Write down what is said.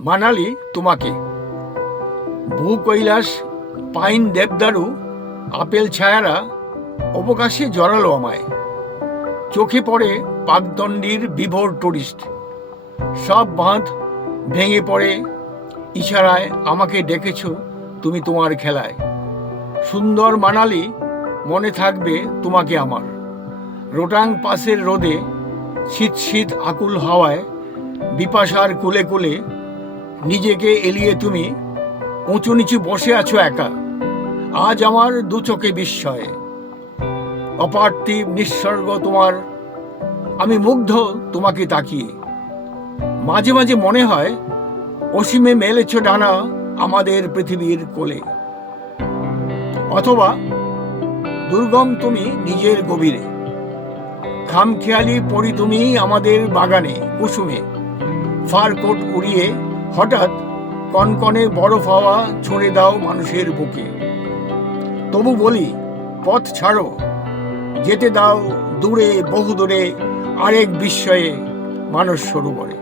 মানালি তোমাকে। ভূ Kailash, pine, দেবদারু, apple ছায়ারা অবকাশে জড়ালো আমায়। চোখে পড়ে পাকদণ্ডীর বিভোর টুরিস্ট। সব বাঁধ ভেঙে পড়ে ইশারায় আমাকে ডেকেছ তুমি তোমার খেলায়। সুন্দর মানালি, মনে থাকবে তোমাকে আমার। রোটাং পাসের রোদে, শীত শীত আকুল হাওয়ায়, বিপাশার কুলে কুলে নিজেকে এলিয়ে তুমি উঁচু নিচু বসে আছো একা। আজ আমার দু চোখে বিস্ময়ে অপার্থিব নিঃসর্গ তোমার। আমি মুগ্ধ তোমাকে তাকিয়ে। মাঝে মাঝে মনে হয় অসীমে মেলেছ ডানা আমাদের পৃথিবীর কোলে। অথবা দুর্গম তুমি নিজের গভীরে, খামখেয়ালি পড়ি তুমি আমাদের বাগানে কুসুমে। ফার কোট উড়িয়ে হঠাৎ কনকনে বরফ হাওয়া ছড়ে দাও মানুষের বুকে। তবু বলি পথ ছাড়ো, যেতে দাও দূরে, বহু দূরে, আরেক বিস্ময়ে মানস সরোবরে।